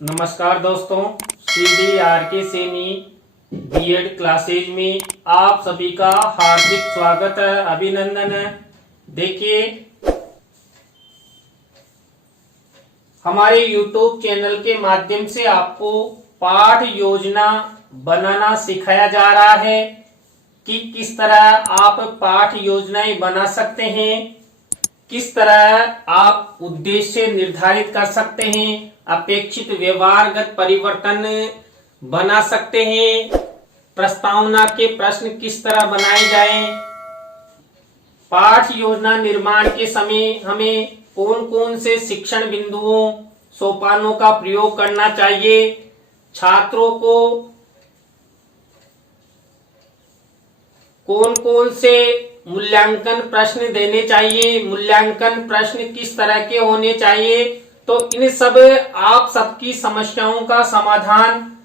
नमस्कार दोस्तों, CDRK semi BEd classes में आप सभी का हार्दिक स्वागत है, अभिनंदन है। देखिए, हमारे YouTube चैनल के माध्यम से आपको पाठ योजना बनाना सिखाया जा रहा है कि किस तरह आप पाठ योजनाएं बना सकते हैं, किस तरह आप उद्देश्य निर्धारित कर सकते हैं, अपेक्षित व्यवहारगत परिवर्तन बना सकते हैं, प्रस्तावना के प्रश्न किस तरह बनाए जाएं, पाठ योजना निर्माण के समय हमें कौन कौन से शिक्षण बिंदुओं सोपानों का प्रयोग करना चाहिए, छात्रों को कौन कौन से मूल्यांकन प्रश्न देने चाहिए, मूल्यांकन प्रश्न किस तरह के होने चाहिए। तो इन सब आप सबकी समस्याओं का समाधान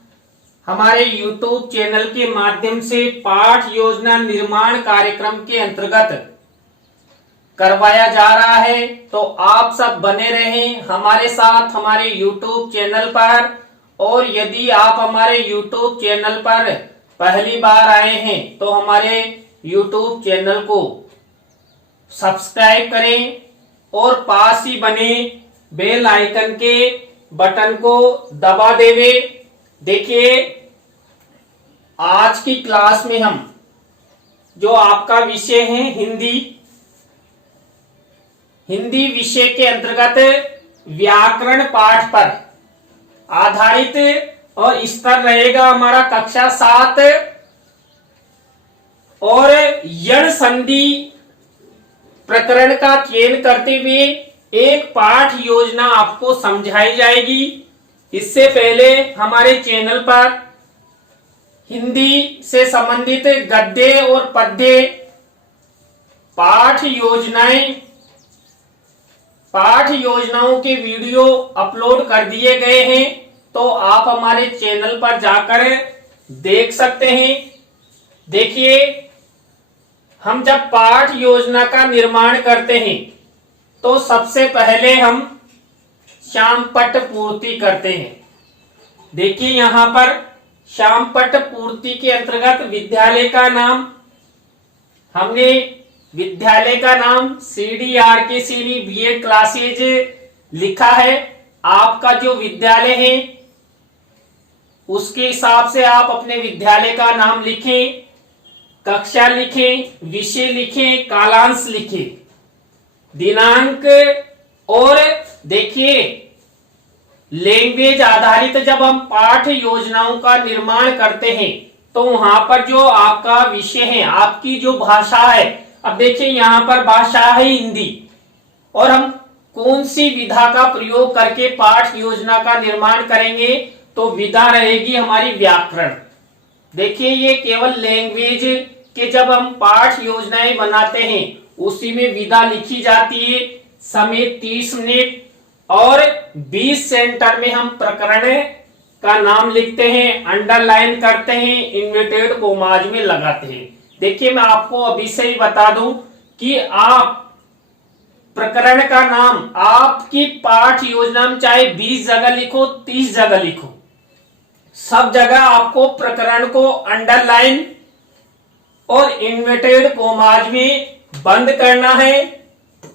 हमारे YouTube चैनल के माध्यम से पाठ योजना निर्माण कार्यक्रम के अंतर्गत करवाया जा रहा है। तो आप सब बने रहें हमारे साथ हमारे YouTube चैनल पर। और यदि आप हमारे YouTube चैनल पर पहली बार आए हैं तो हमारे YouTube चैनल को सब्सक्राइब करें और पास ही बने बेल आइकन के बटन को दबा देवे। देखिए, आज की क्लास में हम जो आपका विषय है हिंदी विषय के अंतर्गत व्याकरण पाठ पर आधारित और स्तर रहेगा हमारा कक्षा 7 और यण संधि प्रकरण का चयन करते हुए एक पाठ योजना आपको समझाई जाएगी। इससे पहले हमारे चैनल पर हिंदी से संबंधित गद्य और पद्य पाठ योजनाओं के वीडियो अपलोड कर दिए गए हैं, तो आप हमारे चैनल पर जाकर देख सकते हैं। देखिए, हम जब पाठ योजना का निर्माण करते हैं तो सबसे पहले हम श्यामपट्ट पूर्ति करते हैं। देखिए, यहां पर श्यामपट्ट पूर्ति के अंतर्गत विद्यालय का नाम CDRK सेमी बीएड क्लासेज लिखा है। आपका जो विद्यालय है उसके हिसाब से आप अपने विद्यालय का नाम लिखें, कक्षा लिखें, विषय लिखें, कालांश लिखें, दिनांक। और देखिए, लैंग्वेज आधारित जब हम पाठ योजनाओं का निर्माण करते हैं तो वहां पर जो आपका विषय है, आपकी जो भाषा है, अब देखिए यहां पर भाषा है हिंदी, और हम कौन सी विधा का प्रयोग करके पाठ योजना का निर्माण करेंगे, तो विधा रहेगी हमारी व्याकरण। देखिए, ये केवल लैंग्वेज के जब हम पाठ योजनाएं बनाते हैं उसी में विधा लिखी जाती है। समय 30 मिनट और 20 सेंटर में हम प्रकरण का नाम लिखते हैं, अंडरलाइन करते हैं, इन्वर्टेड कोमाज में लगाते हैं। देखिए, मैं आपको अभी से ही बता दूं कि आप प्रकरण का नाम आपकी पाठ योजना में चाहे 20 जगह लिखो, 30 जगह लिखो, सब जगह आपको प्रकरण को अंडरलाइन और इन्वर्टेड कोमाज में बंद करना है।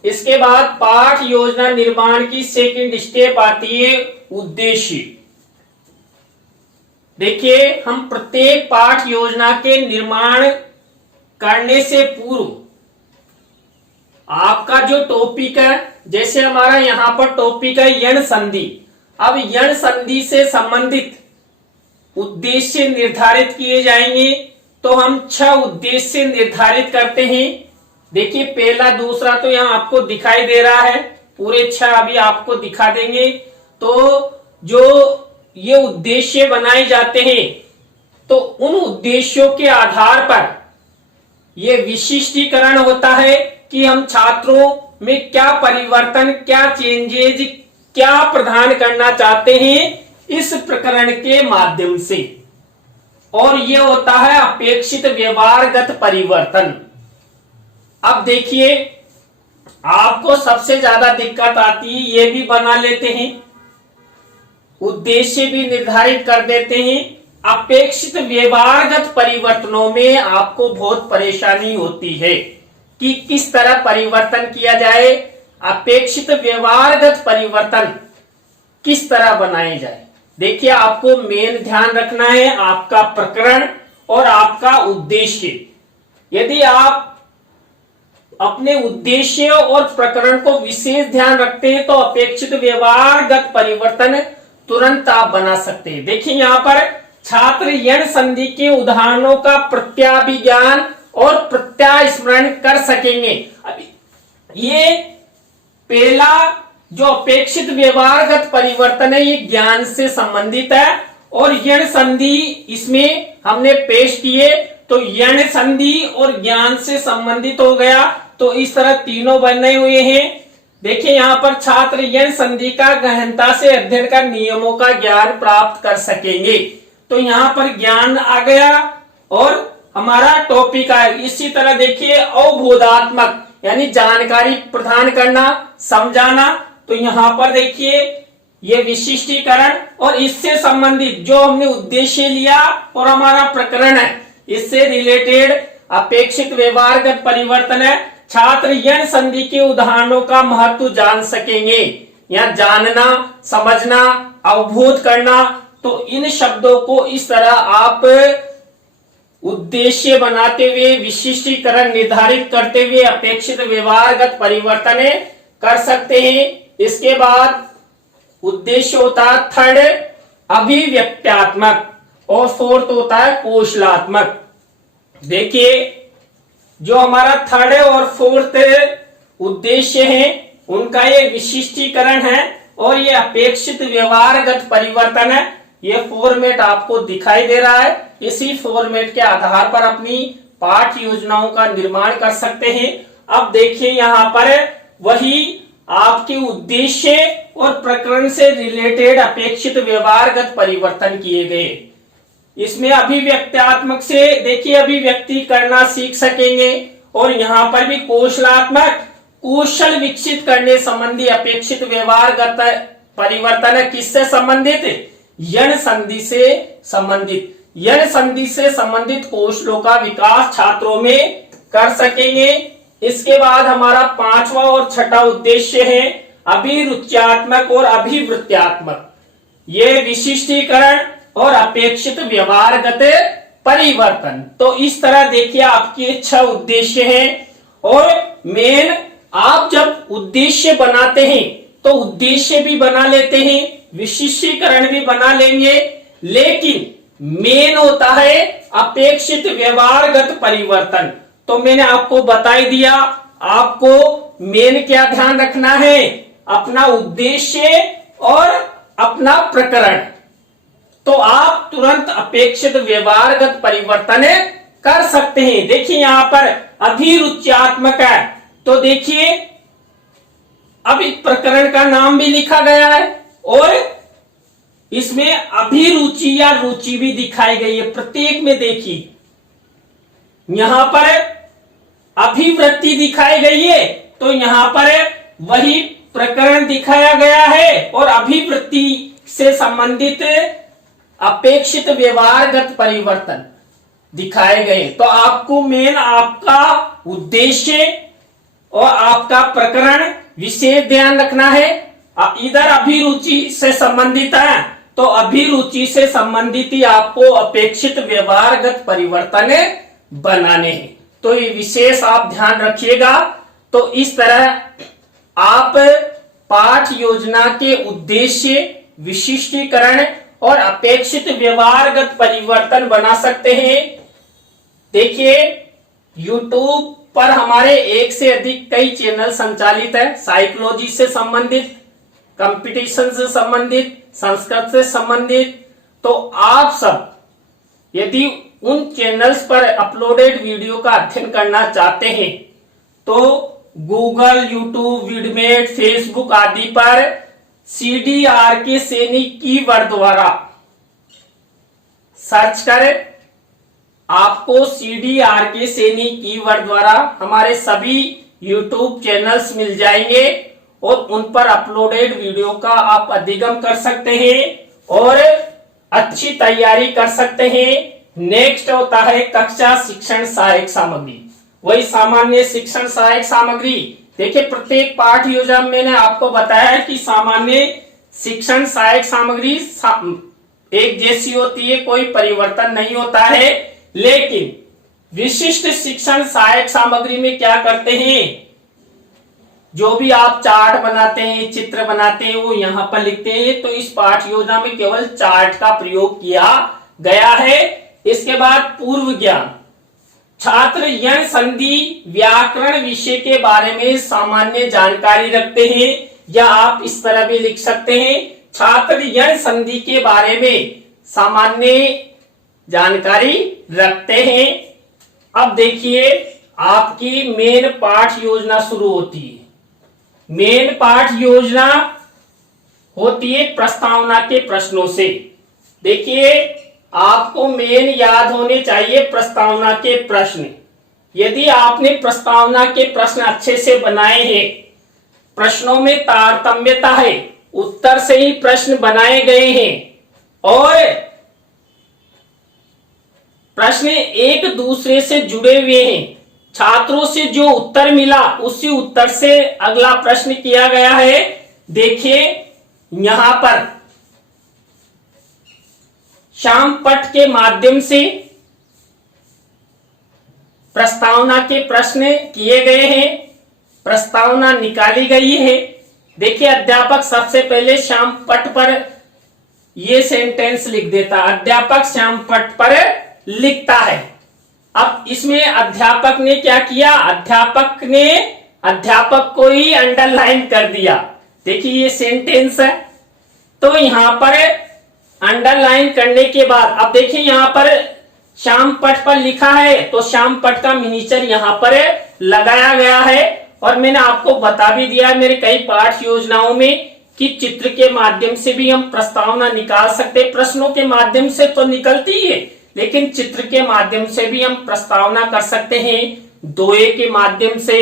इसके बाद पाठ योजना निर्माण की सेकंड स्टेप आती है उद्देश्य। देखिए, हम प्रत्येक पाठ योजना के निर्माण करने से पूर्व आपका जो टॉपिक है, जैसे हमारा यहां पर टॉपिक है यण संधि। अब यण संधि से संबंधित उद्देश्य निर्धारित किए जाएंगे। तो हम 6 उद्देश्य निर्धारित करते हैं। देखिए, पहला, दूसरा तो यहां आपको दिखाई दे रहा है, पूरे 6 अभी आपको दिखा देंगे। तो जो ये उद्देश्य बनाए जाते हैं तो उन उद्देश्यों के आधार पर ये विशिष्टीकरण होता है कि हम छात्रों में क्या परिवर्तन, क्या चेंजेज, क्या प्रदान करना चाहते हैं इस प्रकरण के माध्यम से। और ये होता है अपेक्षित व्यवहारगत परिवर्तन। अब देखिए, आपको सबसे ज्यादा दिक्कत आती है, ये भी बना लेते हैं, उद्देश्य भी निर्धारित कर देते हैं। अपेक्षित व्यवहारगत परिवर्तनों में आपको बहुत परेशानी होती है कि किस तरह परिवर्तन किया जाए, अपेक्षित व्यवहारगत परिवर्तन किस तरह बनाए जाए। देखिए, आपको मेन ध्यान रखना है आपका प्रकरण और आपका उद्देश्य। यदि आप अपने उद्देश्य और प्रकरण को विशेष ध्यान रखते हैं तो अपेक्षित व्यवहारगत परिवर्तन तुरंत आप बना सकते हैं। देखिए, यहाँ पर छात्र यण संधि के उदाहरणों का प्रत्याभिज्ञान और प्रत्यास्मरण कर सकेंगे। अभी ये पहला जो अपेक्षित व्यवहारगत परिवर्तन है ये ज्ञान से संबंधित है और यण संधि इसमें हमने पेश किए, तो यण संधि और ज्ञान से संबंधित हो गया। तो इस तरह तीनों बने हुए हैं। देखिए, यहाँ पर छात्र यण संधि का गहनता से अध्ययन का नियमों का ज्ञान प्राप्त कर सकेंगे। तो यहाँ पर ज्ञान आ गया और हमारा टॉपिक है। इसी तरह देखिए, अवबोधात्मक यानी जानकारी प्रदान करना, समझाना। तो यहाँ पर देखिए ये विशिष्टीकरण और इससे संबंधित जो हमने उद्देश्य लिया और हमारा प्रकरण है इससे रिलेटेड अपेक्षित व्यवहारगत परिवर्तन है। छात्र यण संधि के उदाहरणों का महत्व जान सकेंगे। या जानना, समझना, अवबोध करना। तो इन शब्दों को इस तरह आप उद्देश्य बनाते हुए, विशिष्टीकरण निर्धारित करते हुए अपेक्षित व्यवहारगत परिवर्तन कर सकते हैं। इसके बाद उद्देश्य होता है थर्ड अभिव्यक्त्यात्मक और फोर्थ होता है कौशलात्मक। देखिए, जो हमारा थर्ड और फोर्थ उद्देश्य है उनका ये विशिष्टीकरण है और ये अपेक्षित व्यवहारगत परिवर्तन है। ये फॉर्मेट आपको दिखाई दे रहा है। इसी फॉर्मेट के आधार पर अपनी पाठ योजनाओं का निर्माण कर सकते हैं। अब देखिए, यहाँ पर वही आपके उद्देश्य और प्रकरण से रिलेटेड अपेक्षित व्यवहारगत परिवर्तन किए गए। इसमें अभिव्यक्त्यात्मक से देखिए अभिव्यक्ति करना सीख सकेंगे और यहाँ पर भी कौशलात्मक, कौशल विकसित करने संबंधी अपेक्षित व्यवहारगत परिवर्तन किससे संबंधित? यण संधि से संबंधित। यण संधि से संबंधित कौशलों का विकास छात्रों में कर सकेंगे। इसके बाद हमारा पांचवा और छठा उद्देश्य है अभिरुच्यात्मक और अभिवृत्त्यात्मक। ये विशिष्टीकरण और अपेक्षित व्यवहारगत परिवर्तन। तो इस तरह देखिए आपके 6 उद्देश्य हैं और मेन आप जब उद्देश्य बनाते हैं तो उद्देश्य भी बना लेते हैं, विशिष्टीकरण भी बना लेंगे, लेकिन मेन होता है अपेक्षित व्यवहारगत परिवर्तन। तो मैंने आपको बता ही दिया, आपको मेन क्या ध्यान रखना है, अपना उद्देश्य और अपना प्रकरण। तो आप तुरंत अपेक्षित व्यवहारगत परिवर्तन कर सकते हैं। देखिए यहाँ पर अभिरुच्यात्मक है, तो देखिए अब इस प्रकरण का नाम भी लिखा गया है और इसमें अभिरुचि या रुचि भी दिखाई गई है। प्रत्येक में देखिए यहां पर अभिवृत्ति दिखाई गई है, तो यहां पर वही प्रकरण दिखाया गया है और अभिवृत्ति से संबंधित अपेक्षित व्यवहारगत परिवर्तन दिखाए गए। तो आपको मेन आपका उद्देश्य और आपका प्रकरण विशेष ध्यान रखना है। इधर अभिरुचि से संबंधित है तो अभिरुचि से संबंधित ही आपको अपेक्षित व्यवहारगत परिवर्तन बनाने हैं। तो ये विशेष आप ध्यान रखिएगा। तो इस तरह आप पाठ योजना के उद्देश्य, विशिष्टीकरण और अपेक्षित व्यवहारगत परिवर्तन बना सकते हैं। देखिए YouTube पर हमारे 1 से अधिक कई चैनल संचालित है, साइकोलॉजी से संबंधित, कंपटीशन से संबंधित, संस्कृत से संबंधित। तो आप सब यदि उन चैनल्स पर अपलोडेड वीडियो का अध्ययन करना चाहते हैं तो गूगल, यूट्यूब, विडमेट, फेसबुक आदि पर CDRK सैनी कीवर्ड द्वारा सर्च करें। आपको CDRK सैनी कीवर्ड द्वारा हमारे सभी YouTube चैनल्स मिल जाएंगे और उन पर अपलोडेड वीडियो का आप अधिगम कर सकते हैं और अच्छी तैयारी कर सकते हैं। नेक्स्ट होता है कक्षा शिक्षण सहायक सामग्री, वही सामान्य शिक्षण सहायक सामग्री। देखिए प्रत्येक पाठ योजना में मैंने आपको बताया है कि सामान्य शिक्षण सहायक सामग्री एक जैसी होती है, कोई परिवर्तन नहीं होता है। लेकिन विशिष्ट शिक्षण सहायक सामग्री में क्या करते हैं, जो भी आप चार्ट बनाते हैं, चित्र बनाते हैं, वो यहाँ पर लिखते हैं। तो इस पाठ योजना में केवल चार्ट का प्रयोग किया गया है। इसके बाद पूर्व ज्ञान, छात्र यण संधि व्याकरण विषय के बारे में सामान्य जानकारी रखते हैं, या आप इस तरह भी लिख सकते हैं, छात्र यण संधि के बारे में सामान्य जानकारी रखते हैं। अब देखिए आपकी मेन पाठ योजना शुरू होती है। मेन पाठ योजना होती है प्रस्तावना के प्रश्नों से। देखिए आपको मेन याद होने चाहिए प्रस्तावना के प्रश्न। यदि आपने प्रस्तावना के प्रश्न अच्छे से बनाए हैं, प्रश्नों में तारतम्यता है, उत्तर से ही प्रश्न बनाए गए हैं और प्रश्न एक दूसरे से जुड़े हुए हैं, छात्रों से जो उत्तर मिला उसी उत्तर से अगला प्रश्न किया गया है। देखिए यहां पर श्यामपट्ट के माध्यम से प्रस्तावना के प्रश्न किए गए हैं, प्रस्तावना निकाली गई है। देखिए अध्यापक सबसे पहले श्यामपट्ट पर यह सेंटेंस लिख देता, अध्यापक श्यामपट्ट पर लिखता है। अब इसमें अध्यापक ने क्या किया, अध्यापक को ही अंडरलाइन कर दिया। देखिए ये सेंटेंस है, तो यहां पर अंडरलाइन करने के बाद अब देखिए यहां पर श्यामपट्ट पर लिखा है, तो श्यामपट्ट का मिनिएचर यहां पर लगाया गया है। और मैंने आपको बता भी दिया है मेरे कई पाठ योजनाओं में कि चित्र के माध्यम से भी हम प्रस्तावना निकाल सकते, प्रश्नों के माध्यम से तो निकलती है, लेकिन चित्र के माध्यम से भी हम प्रस्तावना कर सकते हैं। दोहे के माध्यम से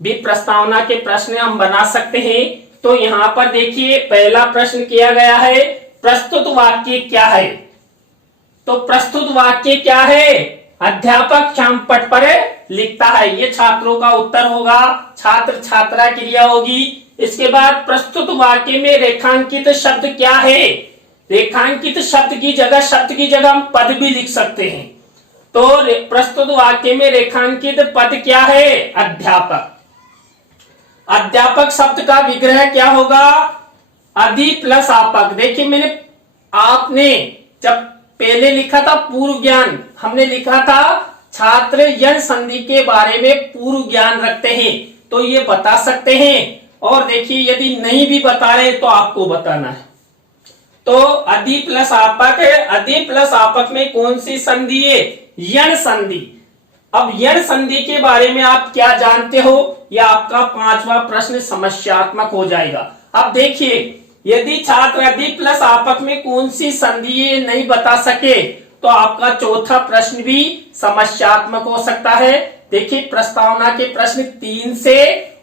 भी प्रस्तावना के प्रश्न हम बना सकते हैं। तो यहाँ पर देखिए पहला प्रश्न किया गया है, प्रस्तुत वाक्य क्या है। तो प्रस्तुत वाक्य क्या है, अध्यापक श्यामपट्ट पर लिखता है, ये छात्रों का उत्तर होगा, छात्र छात्रा क्रिया होगी। इसके बाद प्रस्तुत वाक्य में रेखांकित शब्द क्या है, रेखांकित शब्द की जगह हम पद भी लिख सकते हैं। तो प्रस्तुत वाक्य में रेखांकित पद क्या है, अध्यापक। अध्यापक शब्द का विग्रह क्या होगा, अधि प्लस आपक। देखिए मैंने आपने जब पहले लिखा था पूर्व ज्ञान, हमने लिखा था छात्र यण संधि के बारे में पूर्व ज्ञान रखते हैं, तो ये बता सकते हैं। और देखिए यदि नहीं भी बता रहे तो आपको बताना है। तो अधि प्लस आपक है, अधि प्लस आपक में कौन सी संधि है, यण संधि। अब यण संधि के बारे में आप क्या जानते हो, यह आपका 5वां प्रश्न समस्यात्मक हो जाएगा। अब देखिए यदि छात्र अधि प्लस आपक में कौन सी संधि नहीं बता सके तो आपका चौथा प्रश्न भी समस्यात्मक हो सकता है। देखिए प्रस्तावना के प्रश्न 3 से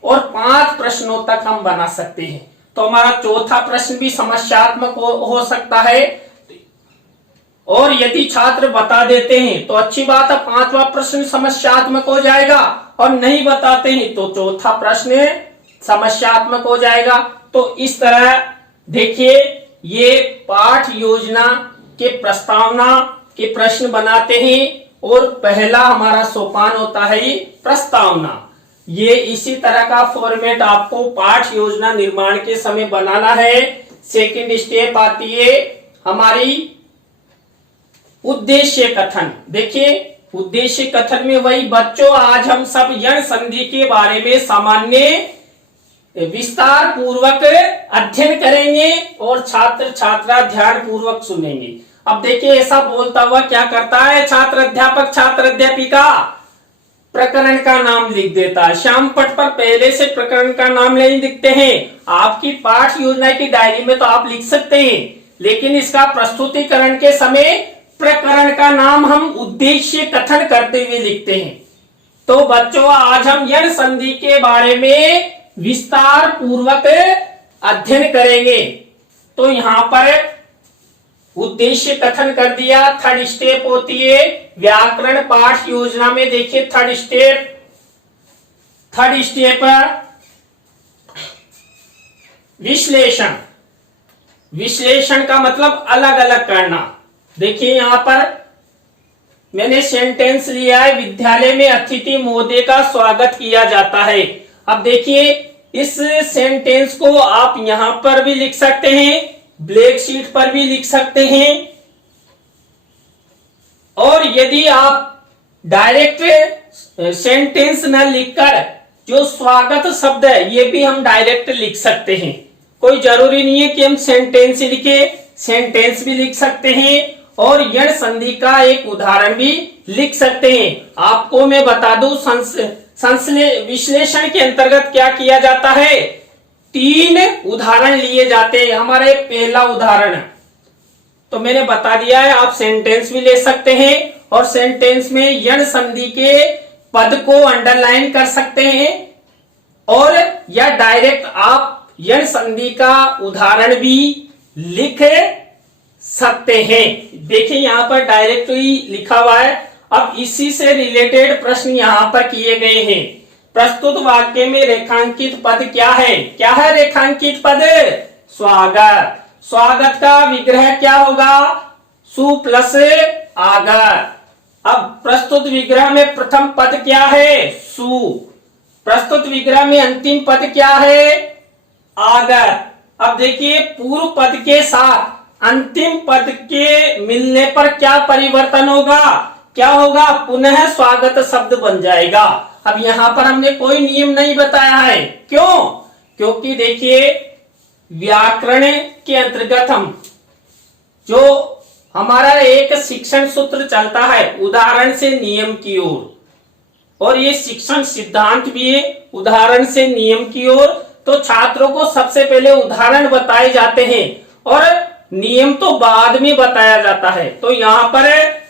और 5 प्रश्नों तक हम बना सकते हैं, तो हमारा चौथा प्रश्न भी समस्यात्मक हो सकता है। और यदि छात्र बता देते हैं तो अच्छी बात है, 5वां प्रश्न समस्यात्मक हो जाएगा, और नहीं बताते हैं तो चौथा प्रश्न समस्यात्मक हो जाएगा। तो इस तरह देखिए ये पाठ योजना के प्रस्तावना के प्रश्न बनाते हैं, और पहला हमारा सोपान होता है ये प्रस्तावना। ये इसी तरह का फॉर्मेट आपको पाठ योजना निर्माण के समय बनाना है। सेकंड स्टेप आती है हमारी उद्देश्य कथन। देखिए उद्देश्य कथन में वही, बच्चों आज हम सब यण संधि के बारे में सामान्य विस्तार पूर्वक अध्ययन करेंगे और छात्र छात्रा ध्यान पूर्वक सुनेंगे। अब देखिए ऐसा बोलता हुआ क्या करता है, छात्र अध्यापक छात्र अध्यापिका प्रकरण का नाम लिख देता है। श्यामपट्ट पर पहले से प्रकरण का नाम नहीं लिखते हैं। आपकी पाठ योजना की डायरी में तो आप लिख सकते हैं, लेकिन इसका प्रस्तुतिकरण के समय प्रकरण का नाम हम उद्देश्य कथन करते हुए लिखते हैं। तो बच्चों आज हम यण संधि के बारे में विस्तार पूर्वक अध्ययन करेंगे। तो यहाँ पर उद्देश्य कथन कर दिया। थर्ड स्टेप होती है व्याकरण पाठ योजना में। देखिए थर्ड स्टेप विश्लेषण। विश्लेषण का मतलब अलग अलग करना। देखिए यहां पर मैंने सेंटेंस लिया है, विद्यालय में अतिथि महोदय का स्वागत किया जाता है। अब देखिए इस सेंटेंस को आप यहां पर भी लिख सकते हैं, ब्लैक शीट पर भी लिख सकते हैं, और यदि आप डायरेक्ट सेंटेंस न लिखकर जो स्वागत शब्द है ये भी हम डायरेक्ट लिख सकते हैं। कोई जरूरी नहीं है कि हम सेंटेंस ही लिखे, सेंटेंस भी लिख सकते हैं और यण संधि का एक उदाहरण भी लिख सकते हैं। आपको मैं बता दूं विश्लेषण के अंतर्गत क्या किया जाता है, 3 उदाहरण लिए जाते हैं। हमारे पहला उदाहरण तो मैंने बता दिया है, आप सेंटेंस भी ले सकते हैं और सेंटेंस में यण संधि के पद को अंडरलाइन कर सकते हैं, और या डायरेक्ट आप यण संधि का उदाहरण भी लिख सकते हैं। देखिए यहां पर डायरेक्ट ही लिखा हुआ है। अब इसी से रिलेटेड प्रश्न यहां पर किए गए हैं। प्रस्तुत वाक्य में रेखांकित पद क्या है? क्या है रेखांकित पद? स्वागत। स्वागत का विग्रह क्या होगा? सु प्लस आगर। अब प्रस्तुत विग्रह में प्रथम पद क्या है? सु। प्रस्तुत विग्रह में अंतिम पद क्या है? आगर। अब देखिए पूर्व पद के साथ अंतिम पद के मिलने पर क्या परिवर्तन होगा? क्या होगा? पुनः स्वागत शब्द बन जाएगा। अब यहां पर हमने कोई नियम नहीं बताया है। क्यों? क्योंकि देखिए व्याकरण के अंतर्गत हम जो हमारा एक शिक्षण सूत्र चलता है उदाहरण से नियम की ओर, और ये शिक्षण सिद्धांत भी है उदाहरण से नियम की ओर। तो छात्रों को सबसे पहले उदाहरण बताए जाते हैं और नियम तो बाद में बताया जाता है। तो यहाँ पर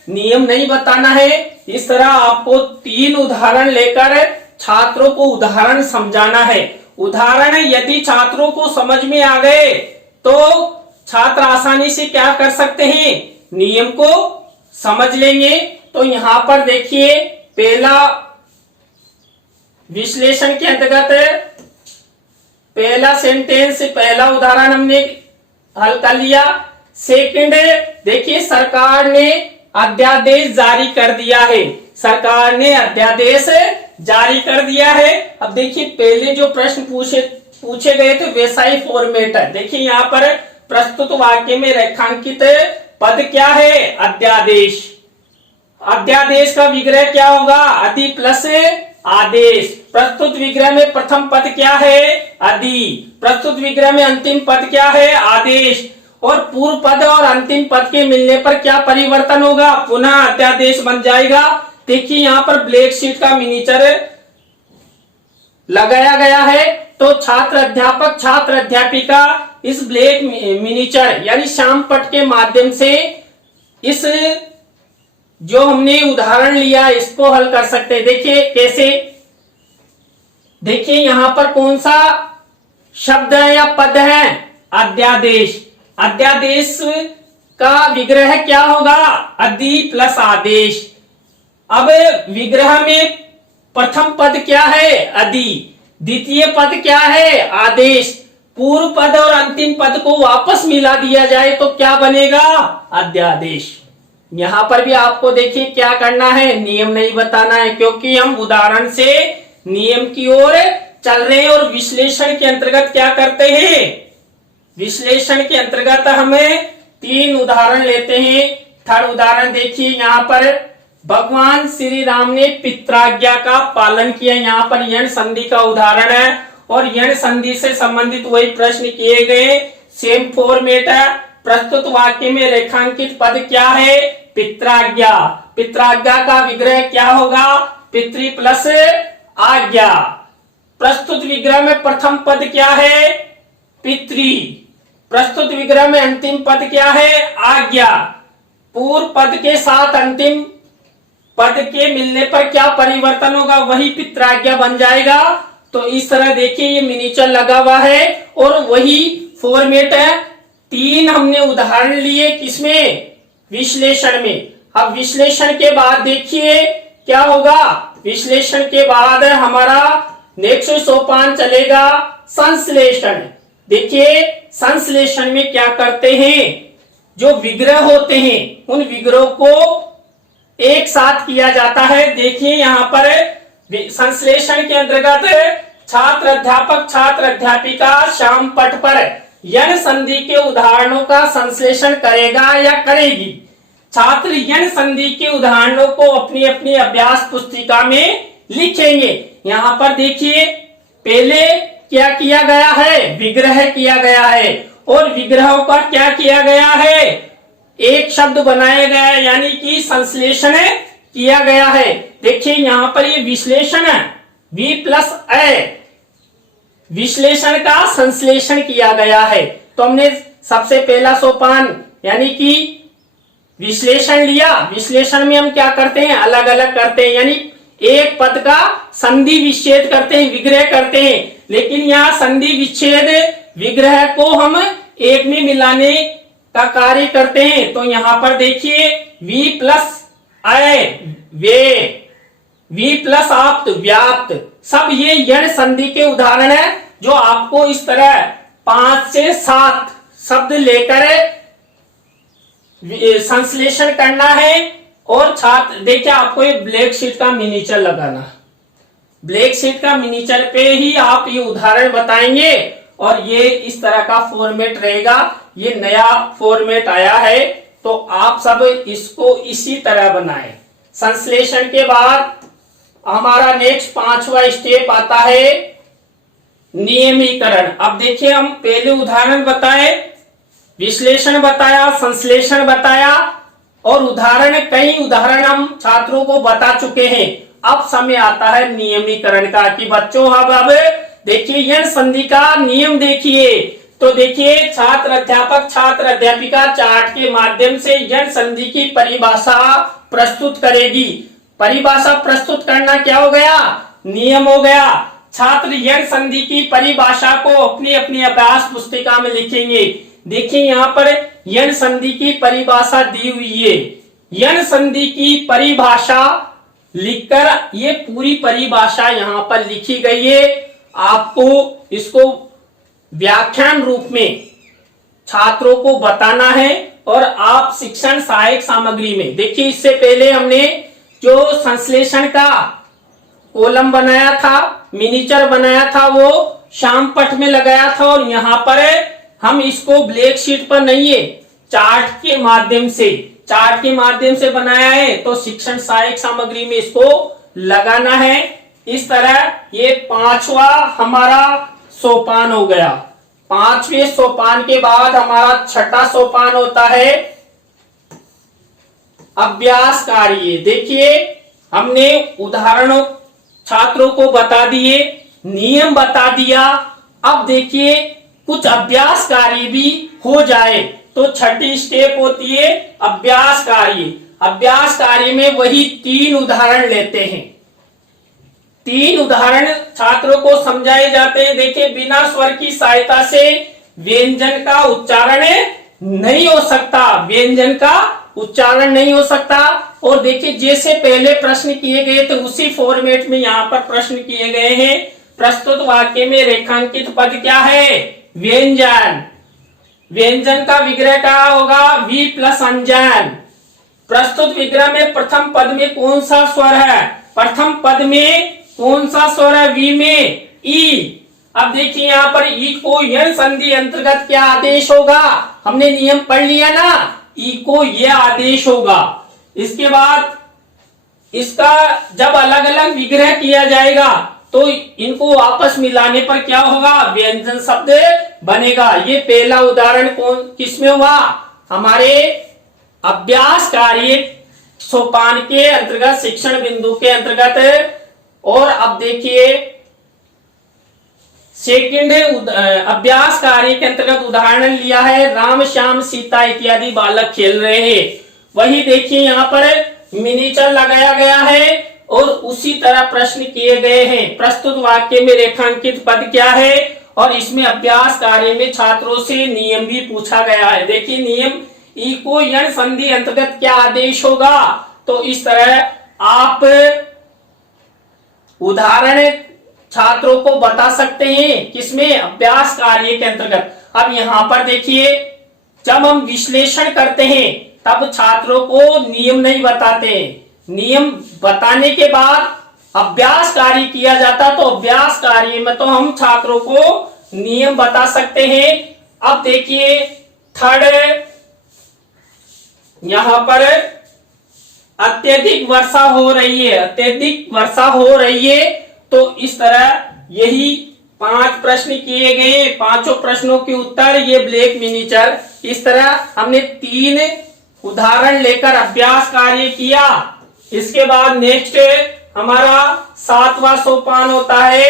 नियम नहीं बताना है। इस तरह आपको 3 उदाहरण लेकर छात्रों को उदाहरण समझाना है। उदाहरण यदि छात्रों को समझ में आ गए तो छात्र आसानी से क्या कर सकते हैं, नियम को समझ लेंगे। तो यहाँ पर देखिए पहला विश्लेषण के अंतर्गत पहला सेंटेंस, पहला उदाहरण हमने हल कर लिया। सेकंड देखिए सरकार ने अध्यादेश जारी कर दिया है। सरकार ने अध्यादेश जारी कर दिया है। अब देखिए पहले जो प्रश्न पूछे गए थे वैसा ही फॉर्मेट है। देखिए यहाँ पर प्रस्तुत वाक्य में रेखांकित पद क्या है? अध्यादेश। अध्यादेश का विग्रह क्या होगा? अधि प्लस आदेश। प्रस्तुत विग्रह में प्रथम पद क्या है? अधि। प्रस्तुत विग्रह में अंतिम पद क्या है? आदेश। और पूर्व पद और अंतिम पद के मिलने पर क्या परिवर्तन होगा? पुनः अध्यादेश बन जाएगा। देखिए यहाँ पर ब्लैक शीट का मिनीचर लगाया गया है। तो छात्र अध्यापक छात्र अध्यापिका इस ब्लैक मिनीचर यानी श्याम पट के माध्यम से इस जो हमने उदाहरण लिया इसको हल कर सकते हैं। देखिए कैसे, देखिए यहां पर कौन सा शब्द है या पद है? अध्यादेश। अध्यादेश का विग्रह क्या होगा? अधि प्लस आदेश। अब विग्रह में प्रथम पद क्या है? अधि। द्वितीय पद क्या है? आदेश। पूर्व पद और अंतिम पद को वापस मिला दिया जाए तो क्या बनेगा? अध्यादेश। यहां पर भी आपको देखिए क्या करना है, नियम नहीं बताना है क्योंकि हम उदाहरण से नियम की ओर चल रहे हैं। और विश्लेषण के अंतर्गत क्या करते हैं? विश्लेषण के अंतर्गत हमें 3 उदाहरण लेते हैं। थर्ड उदाहरण देखिए यहाँ पर भगवान श्री राम ने पित्राज्ञा का पालन किया। यहाँ पर यण संधि का उदाहरण है और यण संधि से संबंधित वही प्रश्न किए गए, सेम फॉर्मेट है। प्रस्तुत वाक्य में रेखांकित पद क्या है? पित्राज्ञा। पित्राज्ञा का विग्रह क्या होगा? पितृ प्लस आज्ञा। प्रस्तुत विग्रह में प्रथम पद क्या है? पितृ। प्रस्तुत विग्रह में अंतिम पद क्या है? आज्ञा। पूर्व पद के साथ अंतिम पद के मिलने पर क्या परिवर्तन होगा? वही पित्राज्ञा बन जाएगा। तो इस तरह देखिए ये मिनीचर लगा हुआ है और वही फॉर्मेट है। 3 हमने उदाहरण लिए किसमें, विश्लेषण में। अब विश्लेषण के बाद देखिए क्या होगा, विश्लेषण के बाद हमारा नेक्स्ट सोपान चलेगा संश्लेषण। देखिए संश्लेषण में क्या करते हैं, जो विग्रह होते हैं उन विग्रहों को एक साथ किया जाता है। देखिए यहाँ पर संश्लेषण के अंतर्गत छात्र अध्यापक छात्र अध्यापिका श्याम पट पर यण संधि के उदाहरणों का संश्लेषण करेगा या करेगी। छात्र यण संधि के उदाहरणों को अपनी अपनी अभ्यास पुस्तिका में लिखेंगे। यहाँ पर देखिए पहले क्या किया गया है, विग्रह किया गया है, और विग्रहों का क्या किया गया है, एक शब्द बनाया गया है, यानी कि संश्लेषण किया गया है। देखिए यहाँ पर ये विश्लेषण है, V+A, विश्लेषण का संश्लेषण किया गया है। तो हमने सबसे पहला सोपान यानी कि विश्लेषण लिया। विश्लेषण में हम क्या करते हैं, अलग अलग करते हैं, यानी एक पद का संधि विच्छेद करते हैं, विग्रह करते हैं। लेकिन यहाँ संधि विच्छेद विग्रह को हम एक में मिलाने का कार्य करते हैं। तो यहाँ पर देखिए V+A, वे, V+आप्त, व्याप्त, सब ये यण संधि के उदाहरण है, जो आपको इस तरह 5 से 7 शब्द लेकर संश्लेषण करना है। और छात्र देखिए आपको ये ब्लैक शीट का मिनीचर लगाना, ब्लैक शीट का मिनीचर पे ही आप ये उदाहरण बताएंगे, और ये इस तरह का फॉर्मेट रहेगा। ये नया फॉर्मेट आया है, तो आप सब इसको इसी तरह बनाएं। संश्लेषण के बाद हमारा नेक्स्ट 5वां स्टेप आता है नियमीकरण। अब देखिए हम पहले उदाहरण बताए, विश्लेषण बताया, संश्लेषण बताया, और उदाहरण कई उदाहरण हम छात्रों को बता चुके हैं। अब समय आता है नियमीकरण का, कि बच्चों अब देखिए यण संधि का नियम देखिए। तो देखिए छात्र अध्यापक छात्र अध्यापिका चार्ट के माध्यम से यण संधि की परिभाषा प्रस्तुत करेगी। परिभाषा प्रस्तुत करना क्या हो गया, नियम हो गया। छात्र यण संधि की परिभाषा को अपनी अपनी अभ्यास पुस्तिका में लिखेंगे। देखिए यहाँ पर यण संधि की परिभाषा दी हुई है। यण संधि की परिभाषा लिखकर ये पूरी परिभाषा यहाँ पर लिखी गई है। आपको इसको व्याख्यान रूप में छात्रों को बताना है, और आप शिक्षण सहायक सामग्री में देखिए, इससे पहले हमने जो संश्लेषण का कॉलम बनाया था, मिनीचर बनाया था, वो श्याम पट में लगाया था, और यहाँ पर हम इसको ब्लैक शीट पर नहीं है, चार्ट के माध्यम से बनाया है। तो शिक्षण सहायक सामग्री में इसको लगाना है। इस तरह ये 5वां हमारा सोपान हो गया। 5वें सोपान के बाद हमारा 6ठा सोपान होता है अभ्यास कार्य। देखिए हमने उदाहरणों छात्रों को बता दिए, नियम बता दिया। अब देखिए कुछ अभ्यास कार्य भी हो जाए तो 6ठी स्टेप होती है अभ्यास कार्य। अभ्यास कार्य में वही 3 उदाहरण लेते हैं। 3 उदाहरण छात्रों को समझाए जाते हैं। देखिए बिना स्वर की सहायता से व्यंजन का उच्चारण नहीं हो सकता, व्यंजन का उच्चारण नहीं हो सकता। और देखिए जैसे पहले प्रश्न किए गए थे उसी फॉर्मेट में यहाँ पर प्रश्न किए गए हैं। प्रस्तुत वाक्य में रेखांकित पद क्या है, व्यंजन। व्यंजन का विग्रह क्या होगा, वी प्लस अंजन। प्रस्तुत विग्रह में प्रथम पद में कौन सा स्वर है, प्रथम पद में कौन सा स्वर है, वी में ई। अब देखिए यहाँ पर ई को यण संधि अंतर्गत क्या आदेश होगा, हमने नियम पढ़ लिया ना, ई को यह आदेश होगा। इसके बाद इसका जब अलग अलग विग्रह किया जाएगा तो इनको आपस मिलाने पर क्या होगा, व्यंजन शब्द बनेगा। ये पहला उदाहरण कौन किसमें हुआ, हमारे अभ्यास कार्य सोपान के अंतर्गत, शिक्षण बिंदु के अंतर्गत। और अब देखिए सेकंड अभ्यास कार्य के अंतर्गत उदाहरण लिया है, राम श्याम सीता इत्यादि बालक खेल रहे हैं। वही देखिए यहाँ पर मिनीचर लगाया गया है और उसी तरह प्रश्न किए गए हैं। प्रस्तुत वाक्य में रेखांकित पद क्या है और इसमें अभ्यास कार्य में छात्रों से नियम भी पूछा गया है। देखिए नियम इको यण संधि अंतर्गत क्या आदेश होगा, तो इस तरह आप उदाहरण छात्रों को बता सकते हैं किसमें, अभ्यास कार्य के अंतर्गत। अब यहाँ पर देखिए जब हम विश्लेषण करते हैं तब छात्रों को नियम नहीं बताते, नियम बताने के बाद अभ्यास कार्य किया जाता, तो अभ्यास कार्य में तो हम छात्रों को नियम बता सकते हैं। अब देखिए थर्ड, यहां पर अत्यधिक वर्षा हो रही है, अत्यधिक वर्षा हो रही है, तो इस तरह यही 5 प्रश्न किए गए, 5 प्रश्नों के उत्तर ये ब्लैक मिनिएचर। इस तरह हमने 3 उदाहरण लेकर अभ्यास कार्य किया। इसके बाद नेक्स्ट हमारा 7वां सोपान होता है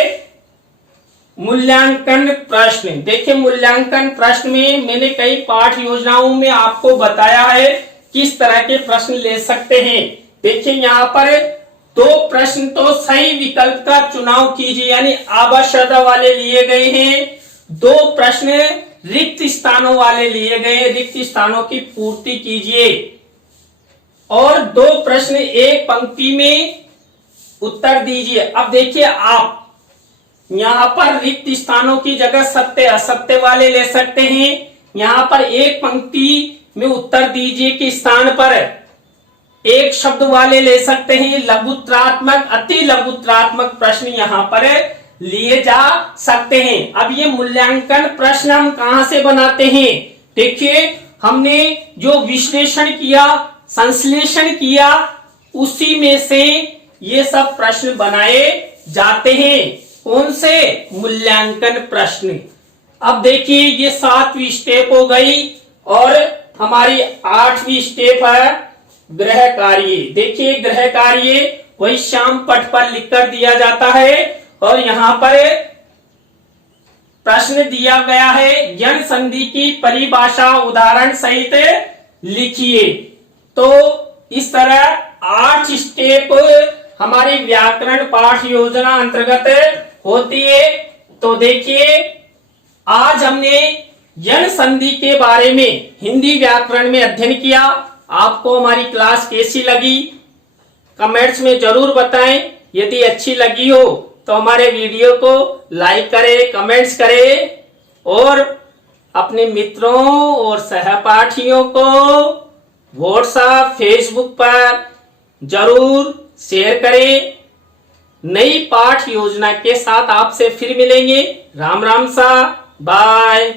मूल्यांकन प्रश्न। देखिए मूल्यांकन प्रश्न में मैंने कई पाठ योजनाओं में आपको बताया है किस तरह के प्रश्न ले सकते हैं। देखिए यहाँ पर 2 प्रश्न तो सही विकल्प का चुनाव कीजिए, यानी आवश्यकता वाले लिए गए हैं। 2 प्रश्न रिक्त स्थानों वाले लिए गए, रिक्त स्थानों की पूर्ति कीजिए। और 2 प्रश्न एक पंक्ति में उत्तर दीजिए। अब देखिए आप यहाँ पर रिक्त स्थानों की जगह सत्य असत्य वाले ले सकते हैं। यहाँ पर एक पंक्ति में उत्तर दीजिए कि स्थान पर एक शब्द वाले ले सकते हैं। लघुत्रात्मक अति लघुत्रात्मक प्रश्न यहाँ पर लिए जा सकते हैं। अब ये मूल्यांकन प्रश्न हम कहां से बनाते हैं, देखिए हमने जो विश्लेषण किया, संश्लेषण किया, उसी में से ये सब प्रश्न बनाए जाते हैं। कौन से, मूल्यांकन प्रश्न। अब देखिए ये 7वीं स्टेप हो गई और हमारी 8वीं स्टेप है गृह कार्य। देखिए गृह कार्य वही श्याम पट पर लिखकर दिया जाता है और यहाँ पर प्रश्न दिया गया है यण संधि की परिभाषा उदाहरण सहित लिखिए। तो इस तरह 8 स्टेप हमारी व्याकरण पाठ योजना अंतर्गत होती है। तो देखिए आज हमने यण संधि के बारे में हिंदी व्याकरण में अध्ययन किया। आपको हमारी क्लास कैसी लगी कमेंट्स में जरूर बताएं। यदि अच्छी लगी हो तो हमारे वीडियो को लाइक करें, कमेंट्स करें और अपने मित्रों और सहपाठियों को व्हाट्सएप, फेसबुक पर जरूर शेयर करें। नई पाठ योजना के साथ आपसे फिर मिलेंगे। राम राम सा, बाय।